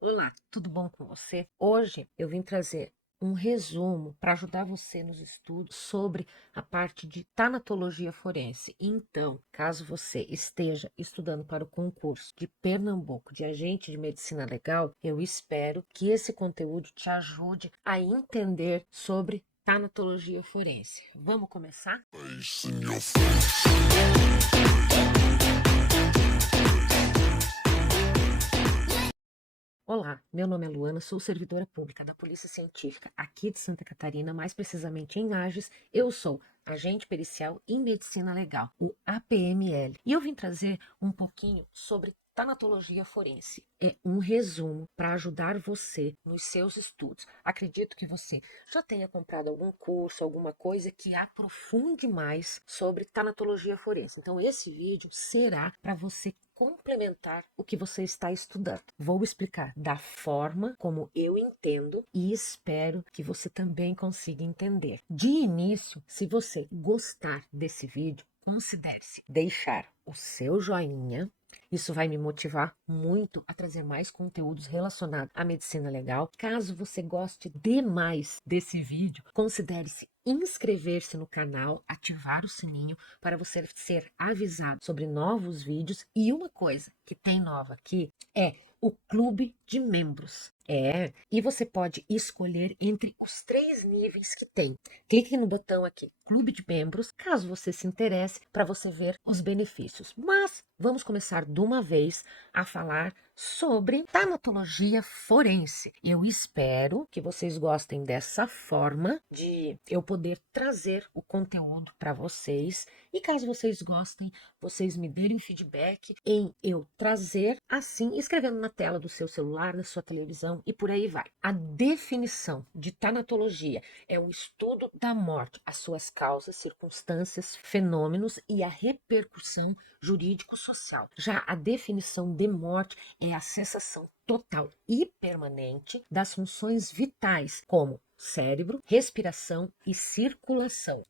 Olá, tudo bom com você? Hoje eu vim trazer um resumo para ajudar você nos estudos sobre a parte de tanatologia forense. Então, caso você esteja estudando para o concurso de Pernambuco de agente de medicina legal, eu espero que esse conteúdo te ajude a entender sobre tanatologia forense. Vamos começar? Olá, meu nome é Luana, sou servidora pública da Polícia Científica aqui de Santa Catarina, mais precisamente em Lages. Eu sou agente pericial em medicina legal, o APML. E eu vim trazer um pouquinho sobre tanatologia forense. É um resumo para ajudar você nos seus estudos. Acredito que você já tenha comprado algum curso, alguma coisa que aprofunde mais sobre tanatologia forense. Então, esse vídeo será para você complementar o que você está estudando. Vou explicar da forma como eu entendo e espero que você também consiga entender. De início, se você gostar desse vídeo, considere-se deixar o seu joinha. Isso vai me motivar muito a trazer mais conteúdos relacionados à medicina legal. Caso você goste demais desse vídeo, considere-se inscrever-se no canal, ativar o sininho para você ser avisado sobre novos vídeos. E uma coisa que tem nova aqui é o clube de membros. E você pode escolher entre os 3 níveis que tem. Clique no botão aqui, Clube de Membros, caso você se interesse, para você ver os benefícios. Mas vamos começar de uma vez a falar sobre tanatologia forense. Eu espero que vocês gostem dessa forma de eu poder trazer o conteúdo para vocês. E caso vocês gostem, vocês me deem um feedback em eu trazer assim, escrevendo na tela do seu celular, da sua televisão e por aí vai. A definição de tanatologia é o estudo da morte, as suas causas, circunstâncias, fenômenos e a repercussão jurídico-social. Já a definição de morte é a cessação total e permanente das funções vitais, como cérebro, respiração e circulação.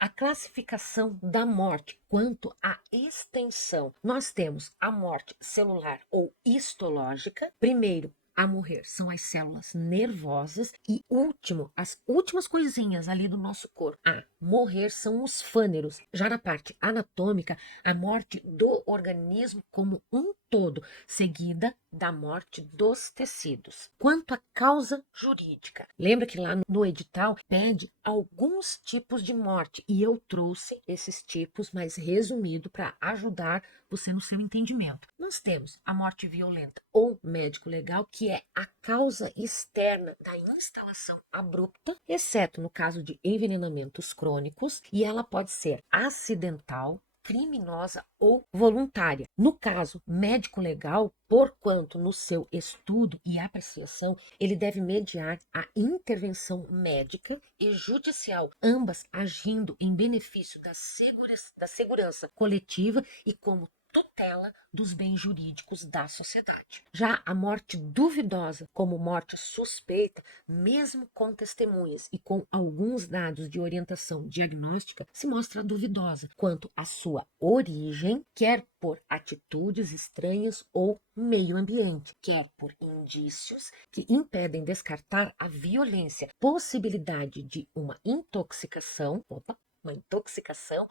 A classificação da morte quanto à extensão. Nós temos a morte celular ou histológica. Primeiro, a morrer são as células nervosas e último, as últimas coisinhas ali do nosso corpo. A morrer são os fâneros. Já na parte anatômica, a morte do organismo como um todo, seguida da morte dos tecidos. Quanto à causa jurídica, lembra que lá no edital pede alguns tipos de morte e eu trouxe esses tipos mais resumido para ajudar você no seu entendimento. Nós temos a morte violenta ou médico-legal, que é a causa externa da instalação abrupta, exceto no caso de envenenamentos crônicos, e ela pode ser acidental, criminosa ou voluntária. No caso médico-legal, porquanto no seu estudo e apreciação, ele deve mediar a intervenção médica e judicial, ambas agindo em benefício da segurança coletiva e como tutela dos bens jurídicos da sociedade. Já a morte duvidosa, como morte suspeita, mesmo com testemunhas e com alguns dados de orientação diagnóstica, se mostra duvidosa quanto à sua origem, quer por atitudes estranhas ou meio ambiente, quer por indícios que impedem descartar a violência, possibilidade de uma intoxicação,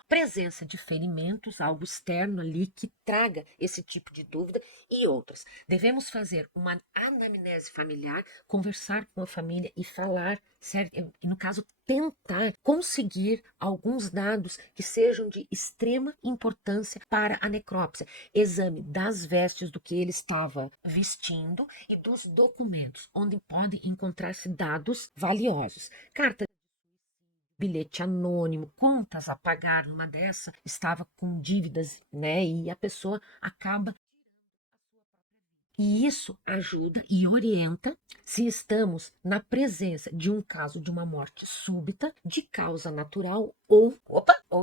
presença de ferimentos, algo externo ali que traga esse tipo de dúvida e outras. Devemos fazer uma anamnese familiar, conversar com a família e falar, certo? E no caso, tentar conseguir alguns dados que sejam de extrema importância para a necrópsia. Exame das vestes do que ele estava vestindo e dos documentos, onde podem encontrar-se dados valiosos. Carta, bilhete anônimo, contas a pagar, numa dessa estava com dívidas, né? E a pessoa acaba. E isso ajuda e orienta se estamos na presença de um caso de uma morte súbita, de causa natural ou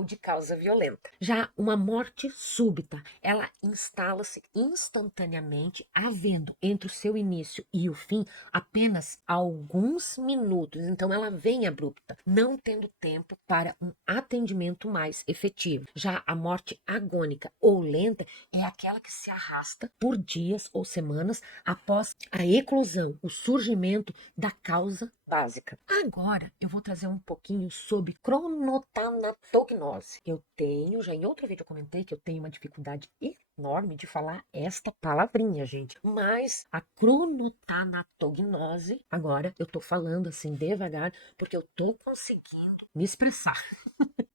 de causa violenta. Já uma morte súbita, ela instala-se instantaneamente, havendo entre o seu início e o fim apenas alguns minutos. Então ela vem abrupta, não tendo tempo para um atendimento mais efetivo. Já a morte agônica ou lenta é aquela que se arrasta por dias ou semanas após a eclosão, o surgimento da causa básica. Agora eu vou trazer um pouquinho sobre cronotanatognose. Já em outro vídeo eu comentei que eu tenho uma dificuldade enorme de falar esta palavrinha, gente. Mas a cronotanatognose, agora eu tô falando assim devagar, porque eu tô conseguindo me expressar.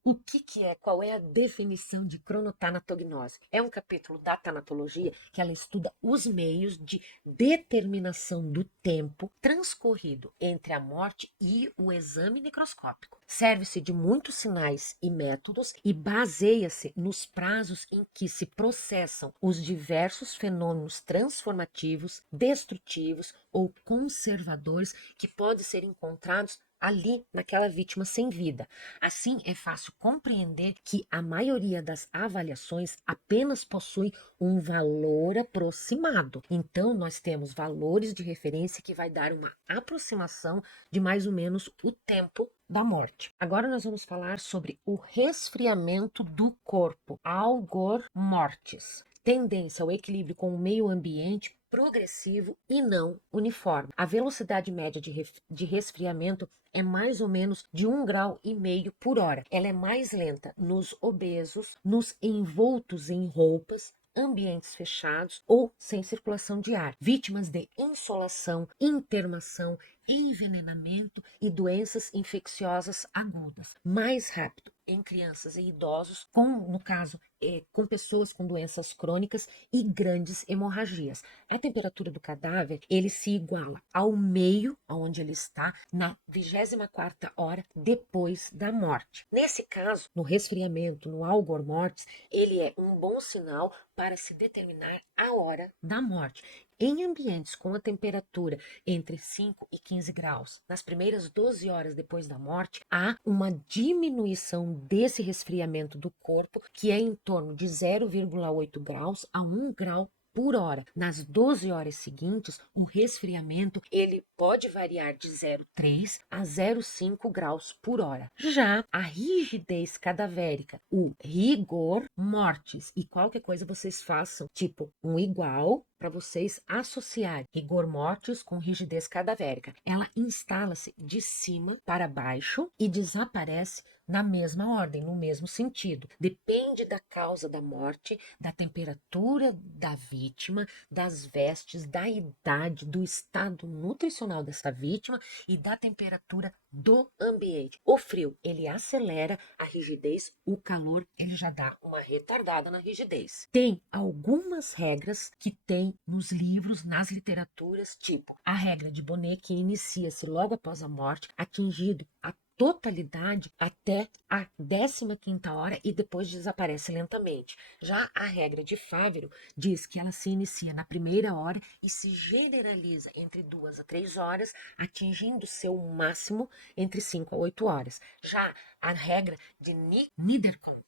O que é? Qual é a definição de cronotanatognose? É um capítulo da tanatologia que ela estuda os meios de determinação do tempo transcorrido entre a morte e o exame necroscópico. Serve-se de muitos sinais e métodos e baseia-se nos prazos em que se processam os diversos fenômenos transformativos, destrutivos ou conservadores que podem ser encontrados ali naquela vítima sem vida. Assim, é fácil compreender que a maioria das avaliações apenas possui um valor aproximado. Então, nós temos valores de referência que vai dar uma aproximação de mais ou menos o tempo da morte. Agora nós vamos falar sobre o resfriamento do corpo, algor mortis. Tendência ao equilíbrio com o meio ambiente progressivo e não uniforme. A velocidade média de resfriamento é mais ou menos de 1,5 grau por hora. Ela é mais lenta nos obesos, nos envoltos em roupas, ambientes fechados ou sem circulação de ar, vítimas de insolação, internação, envenenamento e doenças infecciosas agudas. Mais rápido em crianças e idosos, no caso, com pessoas com doenças crônicas e grandes hemorragias. A temperatura do cadáver, ele se iguala ao meio, onde ele está, na 24ª hora depois da morte. Nesse caso, no resfriamento, no algor mortis, ele é um bom sinal para se determinar a hora da morte. Em ambientes com a temperatura entre 5 e 15 graus, nas primeiras 12 horas depois da morte, há uma diminuição desse resfriamento do corpo, que é em torno de 0,8 graus a 1 grau por hora. Nas 12 horas seguintes, o resfriamento ele pode variar de 0,3 a 0,5 graus por hora. Já a rigidez cadavérica, o rigor mortis, e qualquer coisa vocês façam, tipo um igual, para vocês associarem rigor mortis com rigidez cadavérica. Ela instala-se de cima para baixo e desaparece na mesma ordem, no mesmo sentido. Depende da causa da morte, da temperatura da vítima, das vestes, da idade, do estado nutricional dessa vítima e da temperatura do ambiente. O frio, ele acelera a rigidez, o calor, ele já dá uma retardada na rigidez. Tem algumas regras que tem nos livros, nas literaturas, tipo a regra de Bonnet, que inicia-se logo após a morte, atingido a totalidade até a 15ª hora e depois desaparece lentamente. Já a regra de Fávero diz que ela se inicia na primeira hora e se generaliza entre 2 a 3 horas, atingindo seu máximo entre 5 a 8 horas. Já a regra de Niederkorn,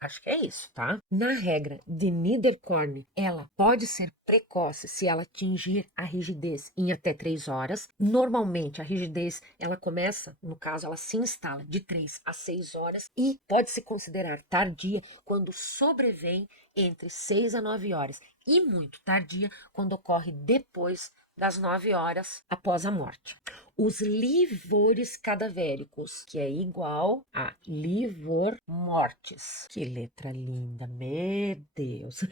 acho que é isso, tá? Na regra de Niederkorn, ela pode ser precoce se ela atingir a rigidez em até 3 horas. Normalmente, a rigidez, ela começa, no caso, ela se instala de 3 a 6 horas e pode se considerar tardia quando sobrevém entre 6 a 9 horas e muito tardia quando ocorre depois das 9 horas após a morte. Os livores cadavéricos, que é igual a livor mortis. Que letra linda, meu Deus!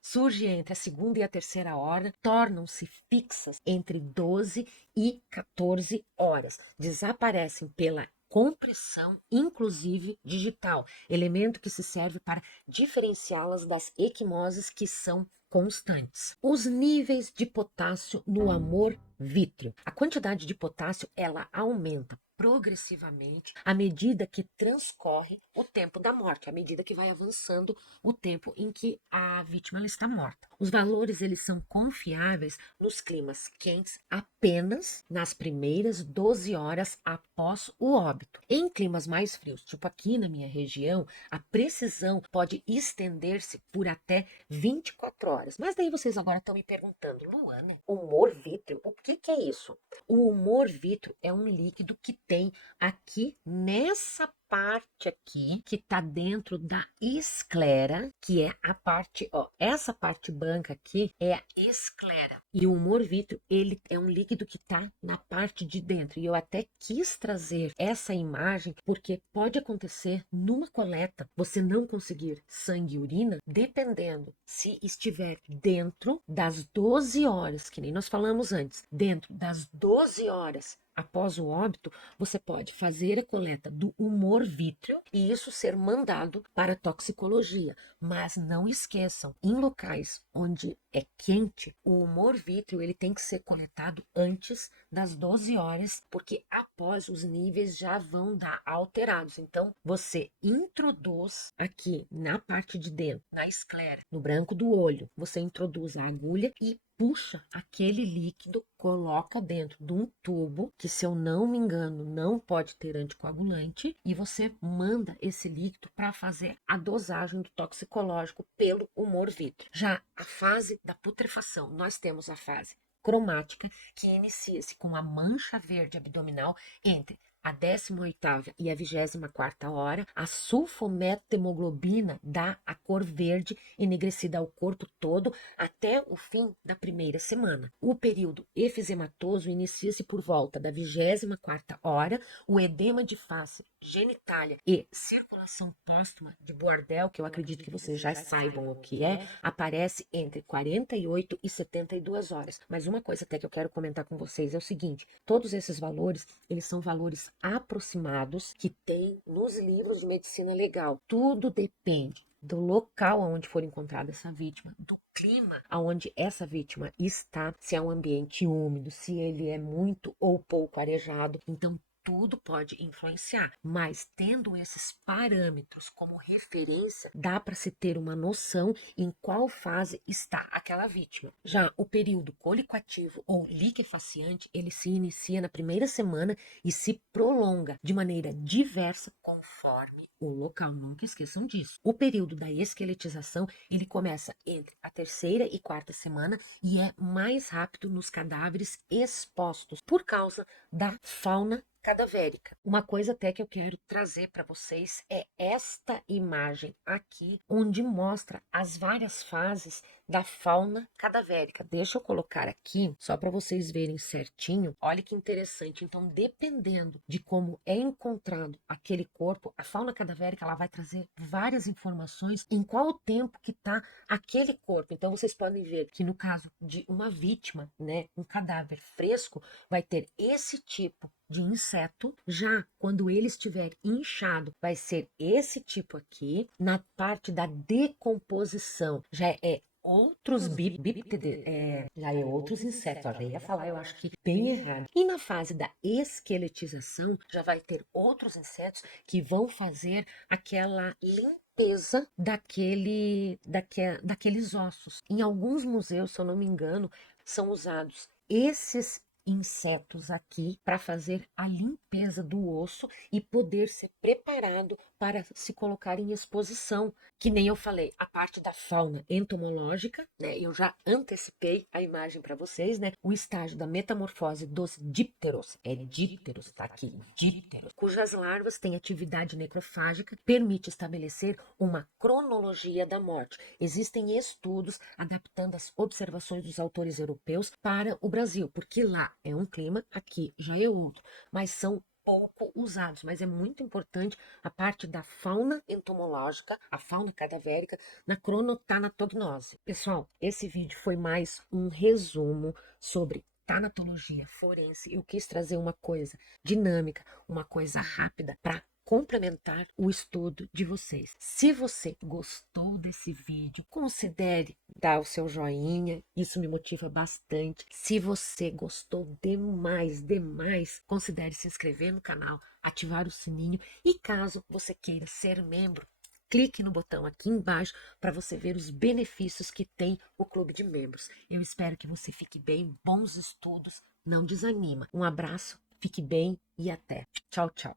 Surge entre a 2ª e a 3ª hora, tornam-se fixas entre 12 e 14 horas. Desaparecem pela compressão, inclusive digital, elemento que se serve para diferenciá-las das equimoses que são constantes. Os níveis de potássio no amor vítreo. A quantidade de potássio ela aumenta progressivamente à medida que transcorre o tempo da morte, à medida que vai avançando o tempo em que a vítima ela está morta. Os valores eles são confiáveis nos climas quentes apenas nas primeiras 12 horas após o óbito. Em climas mais frios, tipo aqui na minha região, a precisão pode estender-se por até 24 horas. Mas daí vocês agora estão me perguntando, Luana, humor vítreo, o que é isso? O humor vítreo é um líquido que tem aqui nessa parte aqui, que tá dentro da esclera, que é a parte, ó, essa parte branca aqui é a esclera. E o humor vítreo, ele é um líquido que tá na parte de dentro. E eu até quis trazer essa imagem porque pode acontecer numa coleta você não conseguir sangue e urina, dependendo se estiver dentro das 12 horas, que nem nós falamos antes, dentro das 12 horas após o óbito, você pode fazer a coleta do humor vítreo e isso ser mandado para toxicologia. Mas não esqueçam, em locais onde é quente, o humor vítreo ele tem que ser coletado antes das 12 horas, porque após os níveis já vão dar alterados. Então, você introduz aqui na parte de dentro, na esclera, no branco do olho, você introduz a agulha e puxa aquele líquido, coloca dentro de um tubo, que se eu não me engano não pode ter anticoagulante, e você manda esse líquido para fazer a dosagem do toxicológico pelo humor vítreo. Já a fase da putrefação, nós temos a fase cromática, que inicia-se com a mancha verde abdominal entre a 18ª e a 24ª hora, a sulfomethemoglobina dá a cor verde enegrecida ao corpo todo até o fim da primeira semana. O período efisematoso inicia-se por volta da 24ª hora, o edema de face, genitália e circulação póstuma de Boardel, que eu acredito que vocês já saibam o que é, aparece entre 48 e 72 horas. Mas uma coisa até que eu quero comentar com vocês é o seguinte, todos esses valores, eles são valores aproximados que tem nos livros de medicina legal. Tudo depende do local onde for encontrada essa vítima, do clima onde essa vítima está, se é um ambiente úmido, se ele é muito ou pouco arejado. Então, tudo pode influenciar, mas tendo esses parâmetros como referência, dá para se ter uma noção em qual fase está aquela vítima. Já o período cólico ativo ou liquefaciante, ele se inicia na primeira semana e se prolonga de maneira diversa conforme o local. Nunca esqueçam disso. O período da esqueletização, ele começa entre a terceira e quarta semana e é mais rápido nos cadáveres expostos por causa da fauna cadavérica. Uma coisa até que eu quero trazer para vocês é esta imagem aqui, onde mostra as várias fases da fauna cadavérica. Deixa eu colocar aqui, só para vocês verem certinho. Olha que interessante. Então, dependendo de como é encontrado aquele corpo, a fauna cadavérica ela vai trazer várias informações em qual tempo que está aquele corpo. Então, vocês podem ver que no caso de uma vítima, né, um cadáver fresco, vai ter esse tipo de inseto. Já quando ele estiver inchado, vai ser esse tipo aqui. Na parte da decomposição, já é outros bípedes, já é outros insetos. Ó, já ia falar, eu acho que bem errado. E na fase da esqueletização, já vai ter outros insetos que vão fazer aquela limpeza daqueles ossos. Em alguns museus, se eu não me engano, são usados esses insetos aqui para fazer a limpeza do osso e poder ser preparado para se colocar em exposição, que nem eu falei, a parte da fauna entomológica, né? Eu já antecipei a imagem para vocês, né? O estágio da metamorfose dos dípteros, dípteros, tá aqui, dípteros, cujas larvas têm atividade necrofágica, permite estabelecer uma cronologia da morte. Existem estudos adaptando as observações dos autores europeus para o Brasil, porque lá é um clima, aqui já é outro, mas são pouco usados, mas é muito importante a parte da fauna entomológica, a fauna cadavérica, na cronotanatognose. Pessoal, esse vídeo foi mais um resumo sobre tanatologia forense. Eu quis trazer uma coisa dinâmica, uma coisa rápida para complementar o estudo de vocês. Se você gostou desse vídeo, considere dar o seu joinha, isso me motiva bastante. Se você gostou demais, considere se inscrever no canal, ativar o sininho e caso você queira ser membro, clique no botão aqui embaixo para você ver os benefícios que tem o Clube de Membros. Eu espero que você fique bem, bons estudos, não desanima. Um abraço, fique bem e até. Tchau, tchau.